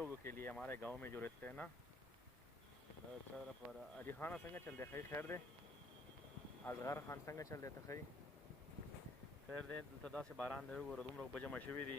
लोगों के लिए हमारे गांव में जो रहते हैं ना पर अली खान संग चल दे खई खैर दे अजगर खान संग चल दे खई खैर दे तदा से बारान दे वो रुम लोग बजे मशवी दी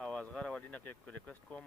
अजगर वाली ना के रिक्वेस्ट कोम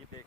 ये देख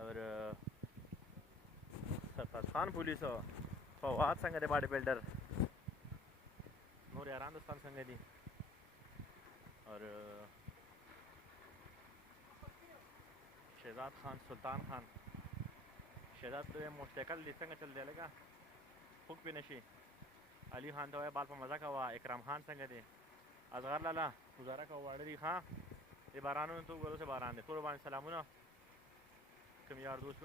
और सरफराज खान पुलिस फवाद संग दे बॉडी बिल्डर नूर यारान दोस्तान संग दी और शहजाद खान सुल्तान खान शहजाद तो मोटरसाइकिल संग चल दे लगा फुक भी नशी अली खान तो बाल पर मजा का हुआ इकराम खान संग दे अजगर लाला गुजारा का वाड़ी खां ये बारानों तो गोलों से बारान दे तो बान सलामुना कम यार दोस्त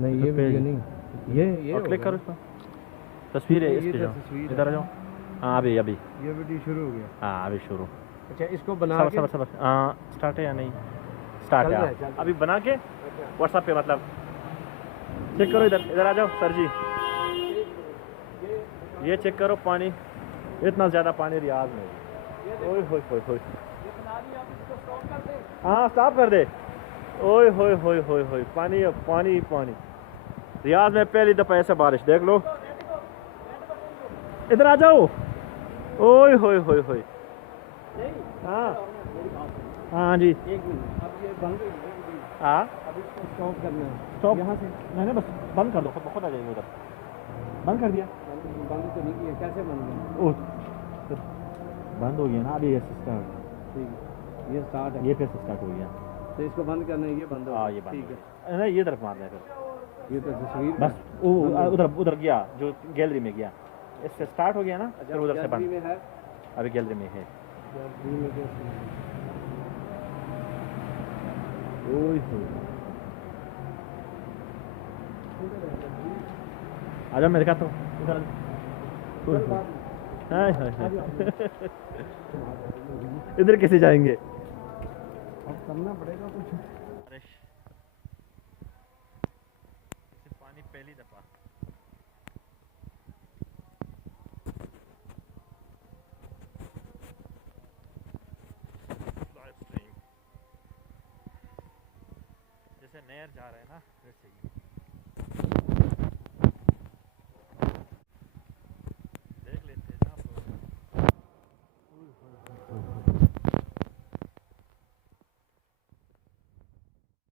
नहीं ये वीडियो नहीं ये क्लिक करो इसमें तस्वीर है इसकी जाओ इधर आ जाओ हाँ अभी ये वीडियो शुरू हो गया हाँ अभी शुरू अच्छा इसको बना के सबर हाँ स्टार्ट है या नहीं स्टार्ट है अभी बना के व्हाट्सएप पे मतलब चेक करो इधर इधर आ जाओ सर जी ये चेक करो पानी इतना ज़्यादा पानी रियाज में ओए होए होए होए हाँ स्टॉप कर दे ओए होए होए होए होए पानी पानी पानी रियाज में पहली दफ़ा ऐसे बारिश देख लो इधर आ जाओ ओए होए होए होए हाँ हाँ जी हाँ स्टॉप करना है स्टॉप यहाँ से नहीं बस बंद कर दो खुद आ जाएंगे उधर बंद कर दिया बंद तो नहीं किया कैसे बंद किया ओह बंद हो गया ना अभी ये स्टार्ट ठीक है ये स्टार्ट है ये फिर से स्टार्ट हो गया तो इसको बंद करना है ये बंद हो हाँ ये बंद ठीक है नहीं ये तरफ मारना है फिर ये तो तस्वीर बस वो उधर उधर गया जो गैलरी में गया इससे स्टार्ट हो गया ना फिर उधर से बंद में है अभी गैलरी में है गैलरी में कैसे ओए हो आजा मेरे का तो इधर हाय हाय इधर कैसे जाएंगे अब करना पड़ेगा कुछ पानी पहली दफा लाइव स्ट्रीम जैसे नहर जा रहे हैं ना वैसे ही